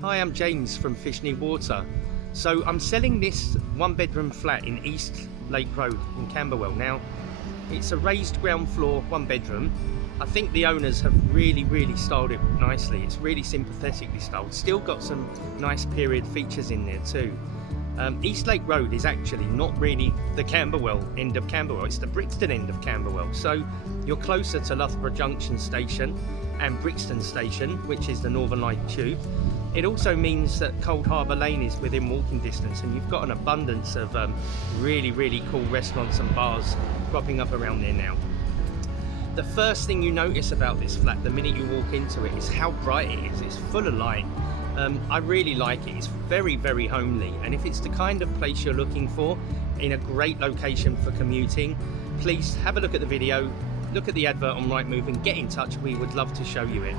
Hi, I'm James from Fish Near Water. So I'm selling this one bedroom flat in Eastlake Road in Camberwell. Now, it's a raised ground floor, one bedroom. I think the owners have really styled it nicely. It's really sympathetically styled. Still got some nice period features in there too. Eastlake Road is actually not really the Camberwell end of Camberwell, it's the Brixton end of Camberwell. So you're closer to Loughborough Junction Station and Brixton Station, which is the Northern Line tube. It also means that Cold Harbour Lane is within walking distance, and you've got an abundance of really cool restaurants and bars cropping up around there now. The first thing you notice about this flat the minute you walk into it is how bright it is. It's full of light. I really like it. It's very homely, and if it's the kind of place you're looking for in a great location for commuting, please have a look at the video, look at the advert on Rightmove and get in touch. We would love to show you it.